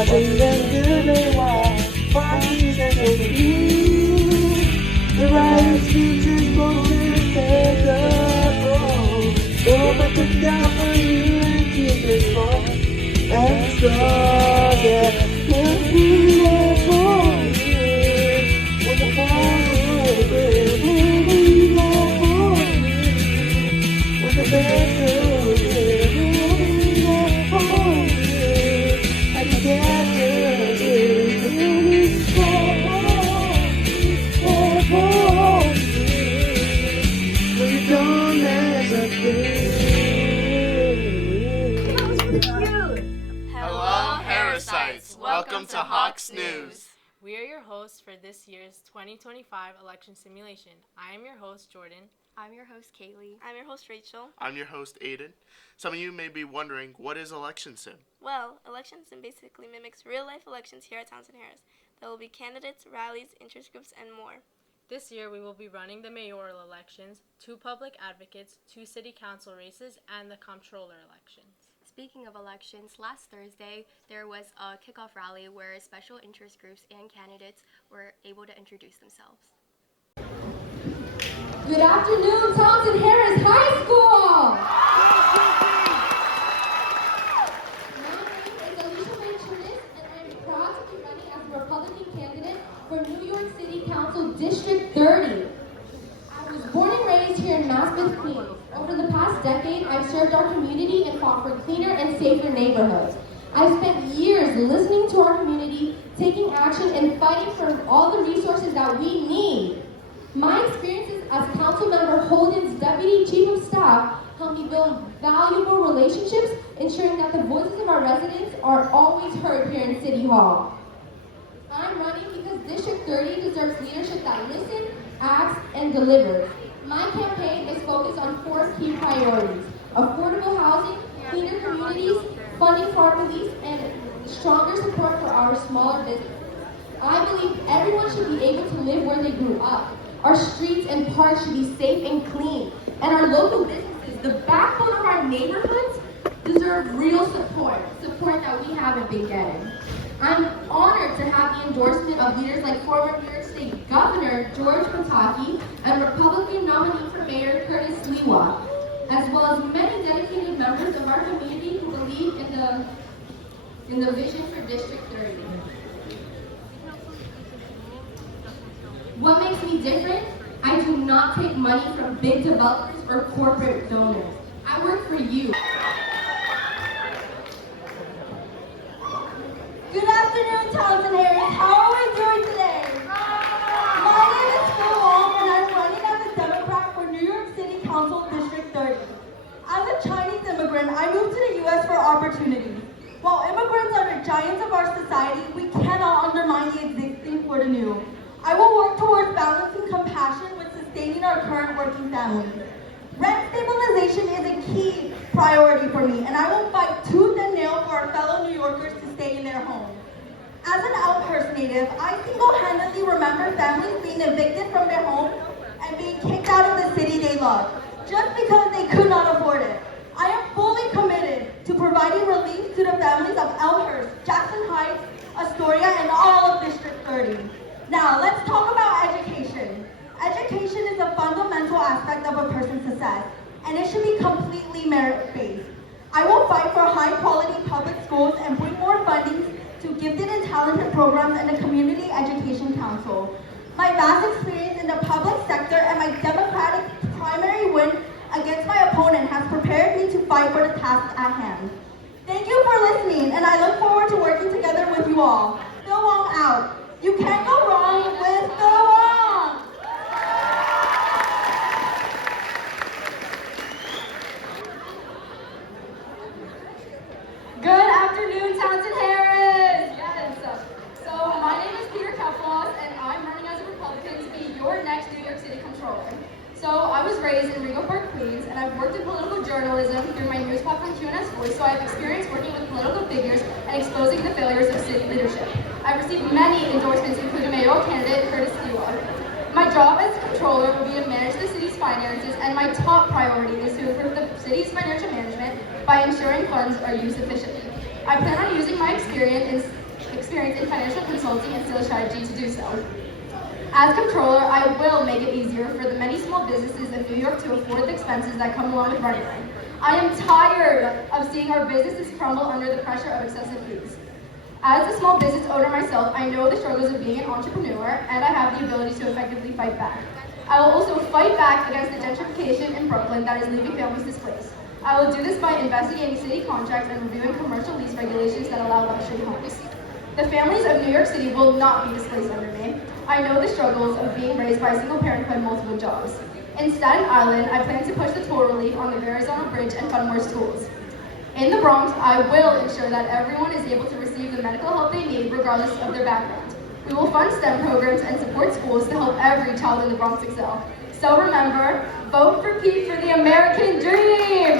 watching them do their wild parties and overview. The riot speeches, posters, take a roll. Go back to down for you and keep it fun and strong, yeah. We'll be there for you when the fall is over. We'll be there for you when the band goes in. We'll be there for you and together we'll be there for you. So you don't mess up Hello, Parasites! Welcome to THHS News. We are your hosts for this year's 2025 election simulation. I am your host, Jordan. I'm your host, Kaylee. I'm your host, Rachel. I'm your host, Aiden. Some of you may be wondering, what is Election Sim? Well, Election Sim basically mimics real-life elections here at Townsend Harris. There will be candidates, rallies, interest groups, and more. This year, we will be running the mayoral elections, 2 public advocates, 2 city council races, and the comptroller elections. Speaking of elections, last Thursday, there was a kickoff rally where special interest groups and candidates were able to introduce themselves. Good afternoon, Townsend Harris High School! My name is Alicia Manchunas, and I am proud to be running as a Republican candidate for New York City Council District 30. I was born and raised here in Maspeth, Queens. Over the past decade, I've served our community and fought for cleaner and safer neighborhoods. I've spent years listening to our community, taking action, and fighting for all the resources that we need. My experiences as Councilmember Holden's Deputy Chief of Staff helped me build valuable relationships, ensuring that the voices of our residents are always heard here in City Hall. I'm running because District 30 deserves leadership that listens, acts, and delivers. My campaign is focused on 4 key priorities: affordable housing, cleaner communities, funding for our police, and stronger support for our smaller businesses. I believe everyone should be able to live where they grew up. Our streets and parks should be safe and clean. And our local businesses, the backbone of our neighborhoods, deserve real support that we haven't been getting. I'm honored to have the endorsement of leaders like former New York State Governor George Pataki and Republican nominee for Mayor Curtis Sliwa, as well as many dedicated members of our community who believe in the vision for District 30. What makes me different? I do not take money from big developers or corporate donors. I work for you. Good afternoon, Townsend Harris. How are we doing today? My name is Phil Wong, and I'm running as a Democrat for New York City Council District 30. As a Chinese immigrant, I moved to the U.S. for opportunity. While immigrants are the giants of our society, we cannot undermine the existing for the new. I will work towards balancing compassion with sustaining our current working families. Rent stabilization is a key priority for me, and I will fight tooth and nail for our fellow New Yorkers to stay in their homes. As an Elmhurst native, I single-handedly remember families being evicted from their homes and being kicked out of the city they love, just because they could not afford it. I am fully committed to providing relief to the families of Elmhurst, Jackson Heights, Astoria, and all of District 30. Now, let's talk about education. Education is a fundamental aspect of a person's success, and it should be completely merit-based. I will fight for high-quality public schools and bring more funding to gifted and talented programs in the Community Education Council. My vast experience in the public sector and my Democratic primary win against my opponent has prepared me to fight for the task at hand. Thank you for listening, and I look forward to working together with you all. Phil Wong out. You can't go wrong with Phil Wong! Good afternoon, Townsend Harris! Yes. So my name is Peter Kaufloss, and I'm running as a Republican to be your next New York City Controller. So I was raised in Rego Park, Queens, and I've worked in political journalism through my news platform QNS Voice, so I have experience working with political figures and exposing the failures of city leadership. I've received many endorsements, including mayoral candidate Curtis Sliwa. My job as controller will be to manage the city's finances, and my top priority is to improve the city's financial management by ensuring funds are used efficiently. I plan on using my experience experience in financial consulting and sales strategy to do so. As controller, I will make it easier for the many small businesses in New York to afford the expenses that come along with running them. I am tired of seeing our businesses crumble under the pressure of excessive fees. As a small business owner myself, I know the struggles of being an entrepreneur, and I have the ability to effectively fight back. I will also fight back against the gentrification in Brooklyn that is leaving families displaced. I will do this by investigating city contracts and reviewing commercial lease regulations that allow luxury homes. The families of New York City will not be displaced under me. I know the struggles of being raised by a single parent who had multiple jobs. In Staten Island, I plan to push the toll relief on the Verrazano Bridge and fund more schools. In the Bronx, I will ensure that everyone is able to receive the medical help they need regardless of their background. We will fund STEM programs and support schools to help every child in the Bronx excel. So remember, vote for Pete for the American dream!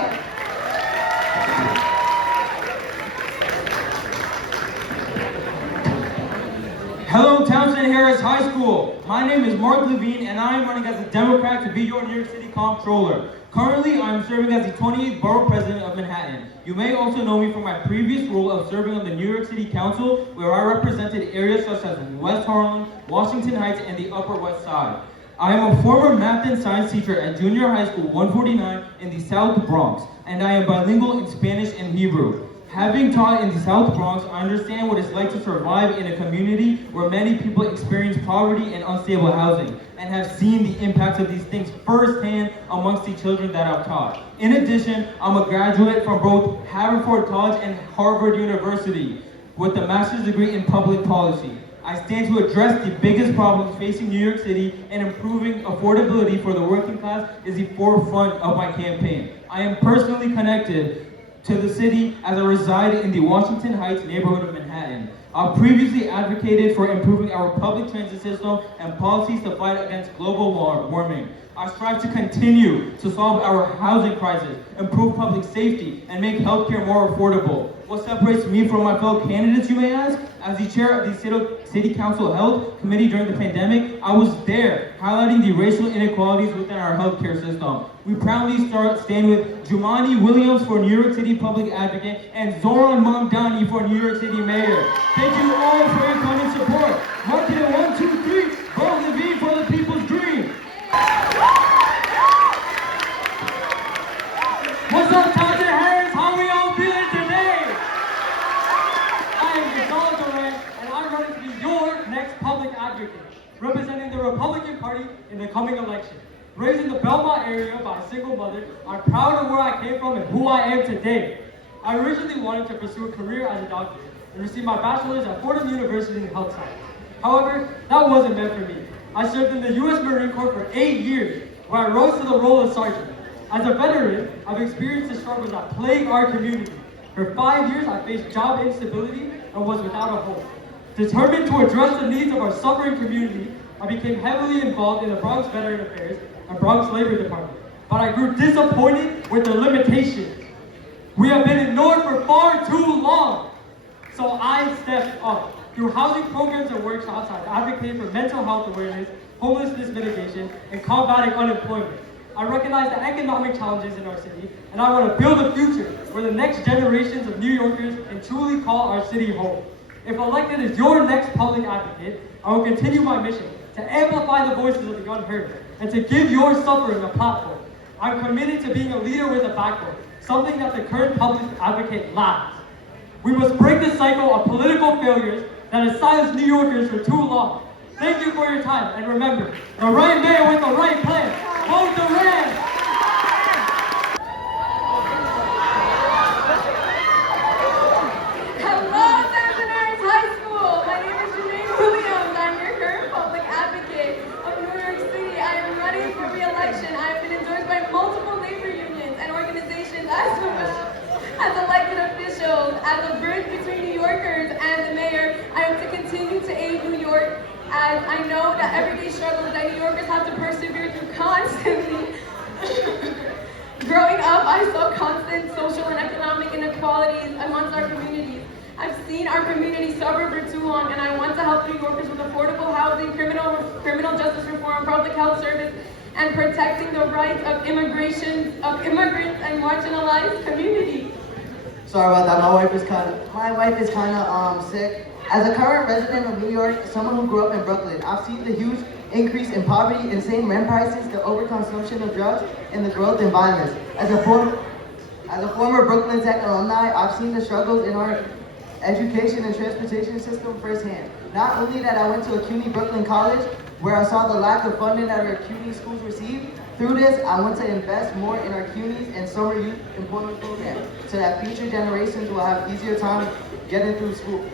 Hello, Townsend Harris High School. My name is Mark Levine, and I am running as a Democrat to be your New York City Comptroller. Currently, I am serving as the 28th Borough President of Manhattan. You may also know me from my previous role of serving on the New York City Council, where I represented areas such as West Harlem, Washington Heights, and the Upper West Side. I am a former math and science teacher at Junior High School 149 in the South Bronx, and I am bilingual in Spanish and Hebrew. Having taught in the South Bronx, I understand what it's like to survive in a community where many people experience poverty and unstable housing, and have seen the impacts of these things firsthand amongst the children that I've taught. In addition, I'm a graduate from both Haverford College and Harvard University with a master's degree in public policy. I stand to address the biggest problems facing New York City, and improving affordability for the working class is the forefront of my campaign. I am personally connected to the city as I reside in the Washington Heights neighborhood of Manhattan. I previously advocated for improving our public transit system and policies to fight against global warming. I strive to continue to solve our housing crisis, improve public safety, and make healthcare more affordable. What separates me from my fellow candidates, you may ask? As the chair of the City Council Health Committee during the pandemic, I was there highlighting the racial inequalities within our healthcare system. We proudly stand with Jumani Williams for New York City Public Advocate and Zoran Mamdani for New York City Mayor. Thank you all for your kind and support. Mark it 1, 2, 3. Vote Levine for the people's dream. What's up, Townsend Harris? How we all feeling today? I am Gonzalo Duran, and I'm running to be your next public advocate, representing the Republican Party in the coming election. Raised in the Belmont area by a single mother, I'm proud of where I came from and who I am today. I originally wanted to pursue a career as a doctor and receive my bachelor's at Fordham University in health science. However, that wasn't meant for me. I served in the U.S. Marine Corps for 8 years, where I rose to the role of sergeant. As a veteran, I've experienced the struggles that plague our community. For 5 years, I faced job instability and was without a home. Determined to address the needs of our suffering community, I became heavily involved in the Bronx Veteran Affairs and Bronx Labor Department. But I grew disappointed with their limitations. We have been ignored for far too long. So I stepped up. Through housing programs and workshops, I've advocated for mental health awareness, homelessness mitigation, and combating unemployment. I recognize the economic challenges in our city, and I want to build a future where the next generations of New Yorkers can truly call our city home. If elected as your next public advocate, I will continue my mission to amplify the voices of the unheard and to give your suffering a platform. I'm committed to being a leader with a backbone, something that the current public advocate lacks. We must break the cycle of political failures that has silenced New Yorkers for too long. Thank you for your time, and remember, the right mayor with the right plan. Vote Duran! Hello, Townsend Harris High School. My name is Jumani Williams. I'm your current public advocate of New York City. I am running for re-election. I have been endorsed by multiple labor unions and organizations as elected officials. As a bridge between New Yorkers and the mayor, I am to continue to aid New York, as I know that everyday struggles that New Yorkers have to persevere through constantly. Growing up, I saw constant social and economic inequalities amongst our communities. I've seen our community suffer for too long, and I want to help New Yorkers with affordable housing, criminal justice reform, public health service, and protecting the rights of immigrants and marginalized communities. Sorry about that. My wife is kind of sick, As a current resident of New York, someone who grew up in Brooklyn, I've seen the huge increase in poverty, insane rent prices, the overconsumption of drugs, and the growth in violence. As a former Brooklyn Tech alumni, I've seen the struggles in our education and transportation system firsthand. Not only that I went to a CUNY Brooklyn College, where I saw the lack of funding that our CUNY schools receive. Through this, I want to invest more in our CUNYs and summer youth employment program so that future generations will have easier time getting through school.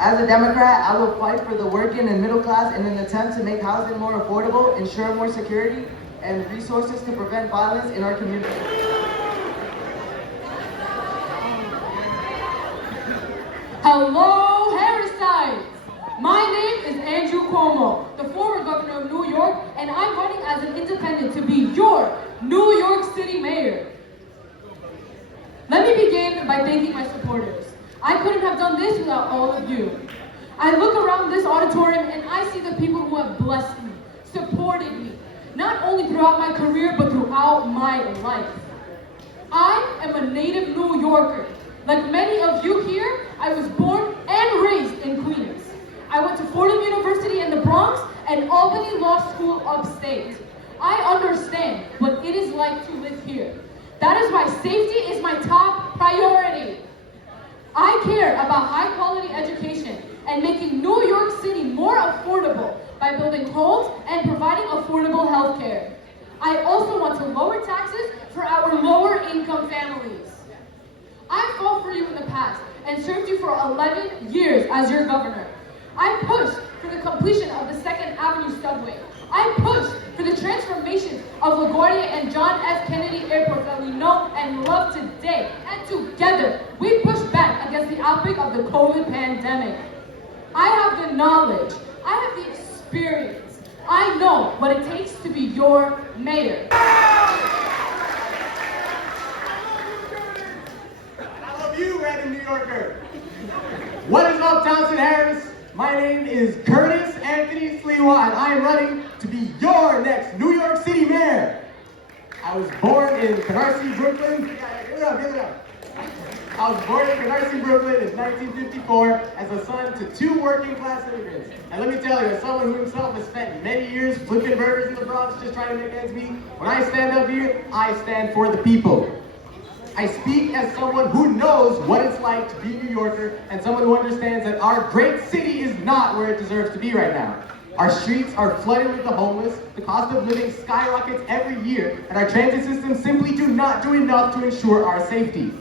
As a Democrat, I will fight for the working and middle class in an attempt to make housing more affordable, ensure more security, and resources to prevent violence in our community. Hello, Harrisites! My name is Andrew Cuomo, the former governor of New York, and I'm running as an independent to be your New York City mayor. Let me begin by thanking my supporters. I couldn't have done this without all of you. I look around this auditorium and I see the people who have blessed me, supported me, not only throughout my career, but throughout my life. I am a native New Yorker. Like many of you here, I was born and raised in Queens. I went to Fordham University in the Bronx and Albany Law School upstate. I understand what it is like to live here. That is why safety is my top priority. I care about high quality education and making New York City more affordable by building homes and providing affordable health care. I also want to lower taxes for our lower income families. I fought for you in the past and served you for 11 years as your governor. I pushed for the completion of the 2nd Avenue subway. I pushed for the transformation of LaGuardia and John F. Kennedy airports that we know and love today. And together, we pushed back against the outbreak of the COVID pandemic. I have the knowledge. I have the experience. I know what it takes to be your mayor. I love you, random New Yorker. What is up, Townsend Harris? My name is Curtis Anthony Sliwa, and I am running to be your next New York City mayor. I was born in Canarsie, Brooklyn. Give it up. I was born in Canarsie, Brooklyn in 1954 as a son to 2 working class immigrants. And let me tell you, as someone who himself has spent many years flipping burgers in the Bronx just trying to make ends meet, when I stand up here, I stand for the people. I speak as someone who knows what it's like to be a New Yorker and someone who understands that our great city is not where it deserves to be right now. Our streets are flooded with the homeless, the cost of living skyrockets every year, and our transit systems simply do not do enough to ensure our safety.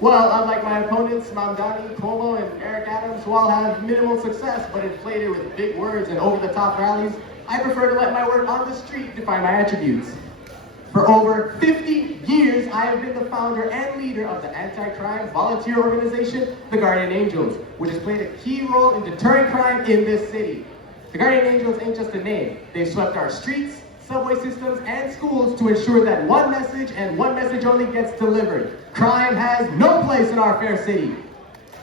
Well, unlike my opponents, Mamdani, Cuomo, and Eric Adams, who all have minimal success but inflated with big words and over-the-top rallies, I prefer to let my work on the street define my attributes. For over 50 years, I have been the founder and leader of the anti-crime volunteer organization, the Guardian Angels, which has played a key role in deterring crime in this city. The Guardian Angels ain't just a name. They've swept our streets, subway systems, and schools to ensure that one message and one message only gets delivered. Crime has no place in our fair city.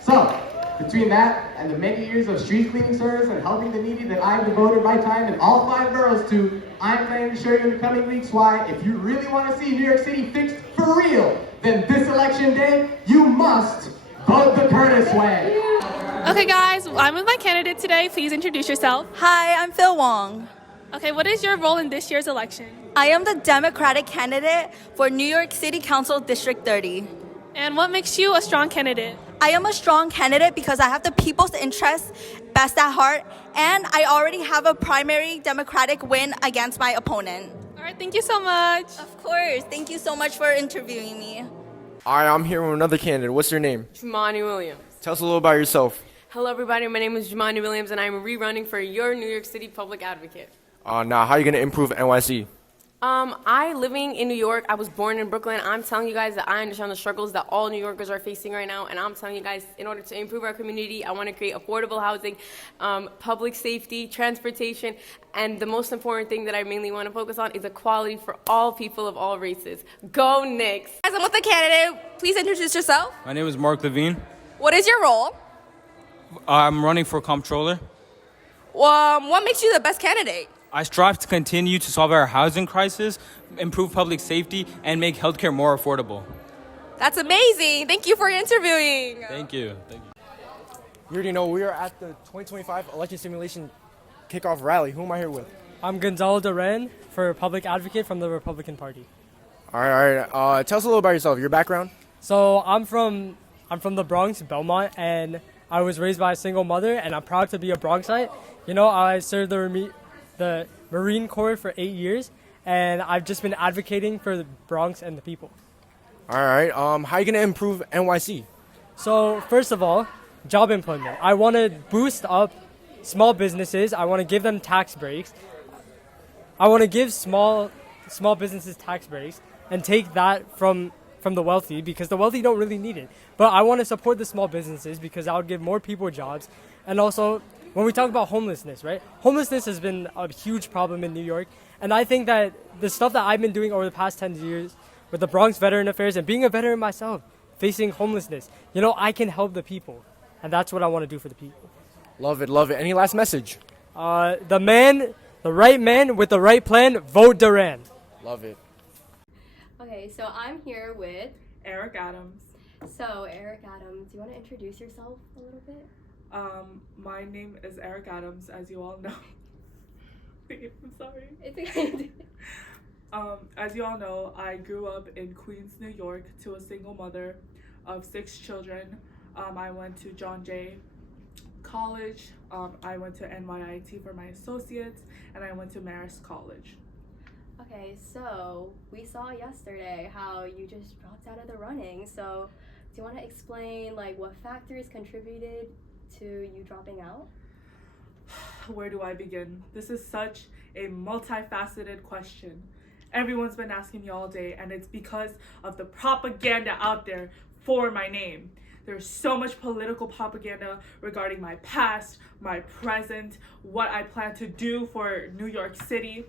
So, between that and the many years of street cleaning service and helping the needy that I've devoted my time in all 5 boroughs to, I'm planning to show you in the coming weeks why, if you really want to see New York City fixed for real, then this election day, you must vote the Curtis way. Okay guys, I'm with my candidate today. Please introduce yourself. Hi, I'm Phil Wong. Okay, what is your role in this year's election? I am the Democratic candidate for New York City Council District 30. And what makes you a strong candidate? I am a strong candidate because I have the people's interests best at heart, and I already have a primary Democratic win against my opponent. All right, thank you so much. Of course. Thank you so much for interviewing me. All right, I'm here with another candidate. What's your name? Jumani Williams. Tell us a little about yourself. Hello, everybody. My name is Jumani Williams, and I'm rerunning for your New York City public advocate. Now, how are you going to improve NYC? I living in New York. I was born in Brooklyn. I'm telling you guys that I understand the struggles that all New Yorkers are facing right now, and I'm telling you guys, in order to improve our community, I want to create affordable housing, public safety, transportation, and the most important thing that I mainly want to focus on is equality for all people of all races. Go Knicks! Guys, I'm with the candidate. Please introduce yourself. My name is Mark Levine. What is your role? I'm running for comptroller. What makes you the best candidate? I strive to continue to solve our housing crisis, improve public safety, and make healthcare more affordable. That's amazing. Thank you for interviewing. Thank you. You already know we are at the 2025 election simulation kickoff rally. Who am I here with? I'm Gonzalo Duran for Public Advocate from the Republican Party. All right. Tell us a little about yourself, your background. So I'm from the Bronx, Belmont, and I was raised by a single mother, and I'm proud to be a Bronxite. You know, I served the Marine Corps for 8 years, and I've just been advocating for the Bronx and the people. All right. How are you going to improve NYC? So first of all, job employment. I want to boost up small businesses. I want to give them tax breaks. I want to give small businesses tax breaks and take that from the wealthy, because the wealthy don't really need it. But I want to support the small businesses because that would give more people jobs. And also, when we talk about homelessness, right? Homelessness has been a huge problem in New York. And I think that the stuff that I've been doing over the past 10 years with the Bronx Veteran Affairs and being a veteran myself, facing homelessness, you know, I can help the people. And that's what I want to do for the people. Love it, love it. Any last message? The right man with the right plan, vote Duran. Love it. Okay, so I'm here with Eric Adams. So, Eric Adams, do you want to introduce yourself a little bit? My name is Eric Adams, as you all know. I'm sorry. It's okay. As you all know, I grew up in Queens, New York, to a single mother of 6 children. I went to John Jay College. I went to NYIT for my associates, and I went to Marist College. Okay, so we saw yesterday how you just dropped out of the running. So, do you want to explain like what factors contributed to you dropping out? Where do I begin? This is such a multifaceted question. Everyone's been asking me all day, and it's because of the propaganda out there for my name. There's so much political propaganda regarding my past, my present, what I plan to do for New York City.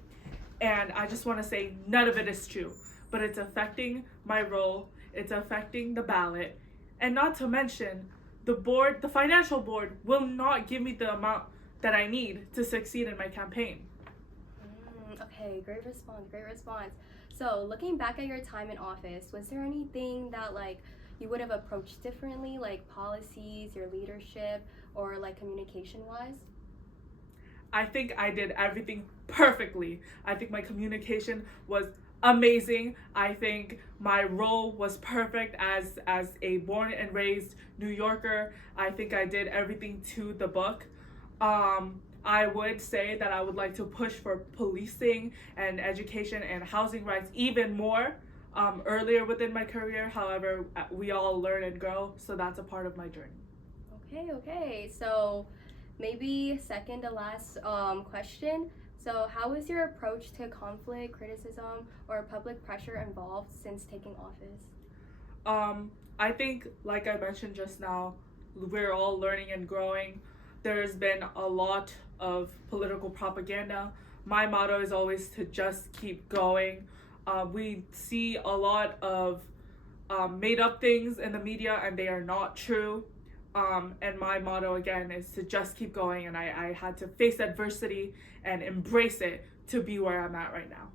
And I just want to say none of it is true, but it's affecting my role, it's affecting the ballot, and not to mention the financial board will not give me the amount that I need to succeed in my campaign. Okay, great response. So, looking back at your time in office, was there anything that like you would have approached differently, like policies, your leadership, or like communication-wise? I think I did everything perfectly. I think my communication was amazing. I think my role was perfect as a born and raised New Yorker. I think I did everything to the book. I would say that I would like to push for policing and education and housing rights even more earlier within my career. However, we all learn and grow, so that's a part of my journey. Okay. So, maybe second to last question. So, how is your approach to conflict, criticism, or public pressure evolved since taking office? I think, like I mentioned just now, we're all learning and growing. There's been a lot of political propaganda. My motto is always to just keep going. We see a lot of made up things in the media, and they are not true. And my motto again is to just keep going, and I had to face adversity and embrace it to be where I'm at right now.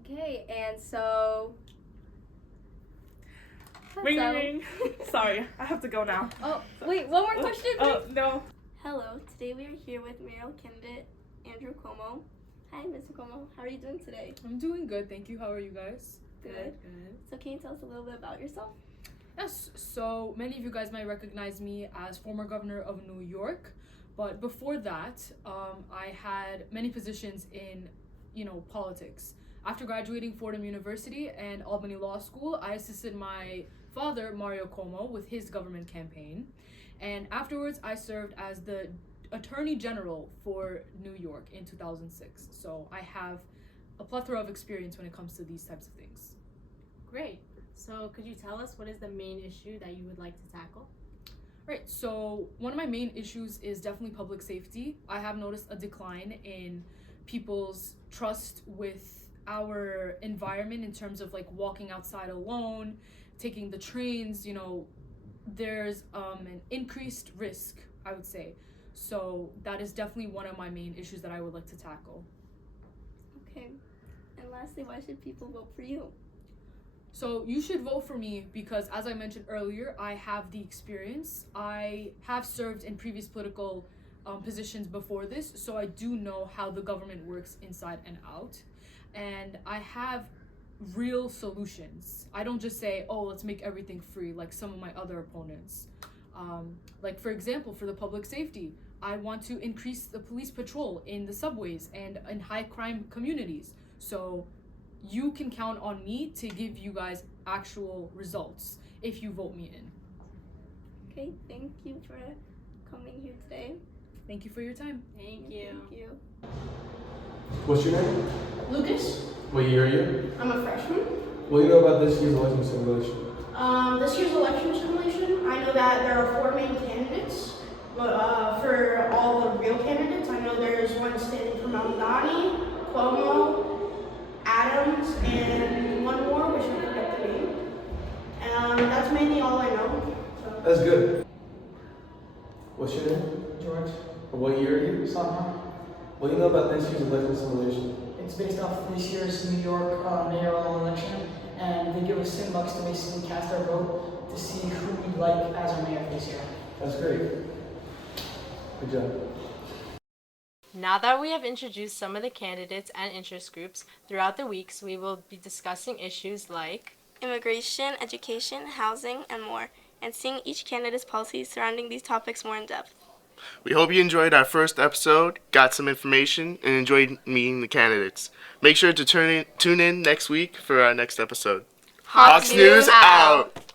Okay, and so... Ring. Sorry, I have to go now. Oh, wait, one more question, please. Oh, no. Hello, today we are here with mayoral candidate Andrew Cuomo. Hi, Mr. Cuomo. How are you doing today? I'm doing good, thank you. How are you guys? Good. So can you tell us a little bit about yourself? Yes, so many of you guys might recognize me as former governor of New York, but before that, I had many positions in, politics. After graduating Fordham University and Albany Law School, I assisted my father, Mario Cuomo, with his government campaign. And afterwards, I served as the Attorney General for New York in 2006. So I have a plethora of experience when it comes to these types of things. Great. So could you tell us what is the main issue that you would like to tackle? Right, so one of my main issues is definitely public safety. I have noticed a decline in people's trust with our environment in terms of like walking outside alone, taking the trains, there's an increased risk, I would say. So that is definitely one of my main issues that I would like to tackle. Okay. And lastly, why should people vote for you? So you should vote for me because, as I mentioned earlier, I have the experience. I have served in previous political positions before this, so I do know how the government works inside and out. And I have real solutions. I don't just say, oh, let's make everything free like some of my other opponents. Like, for example, for the public safety, I want to increase the police patrol in the subways and in high crime communities. So you can count on me to give you guys actual results if you vote me in. Okay, thank you for coming here today. Thank you for your time. Thank you. Thank you. What's your name? Lucas, What year are you? I'm a freshman. What do you know about this year's election simulation? This year's election simulation, I know that there are 4 main candidates. But for all the real candidates, I know there's one standing for Mamdani, Cuomo, Adams, and one more, which I forget the name. That's mainly all I know. So. That's good. What's your name? George. What year are you? Sophomore. What do you know about this year's election simulation? It's based off of this year's New York mayoral election, and they give us $10 to basically cast our vote to see who we'd like as our mayor this year. That's great. Good job. Now that we have introduced some of the candidates and interest groups, throughout the weeks we will be discussing issues like immigration, education, housing, and more, and seeing each candidate's policies surrounding these topics more in depth. We hope you enjoyed our first episode, got some information, and enjoyed meeting the candidates. Make sure to tune in next week for our next episode. Hawks News out!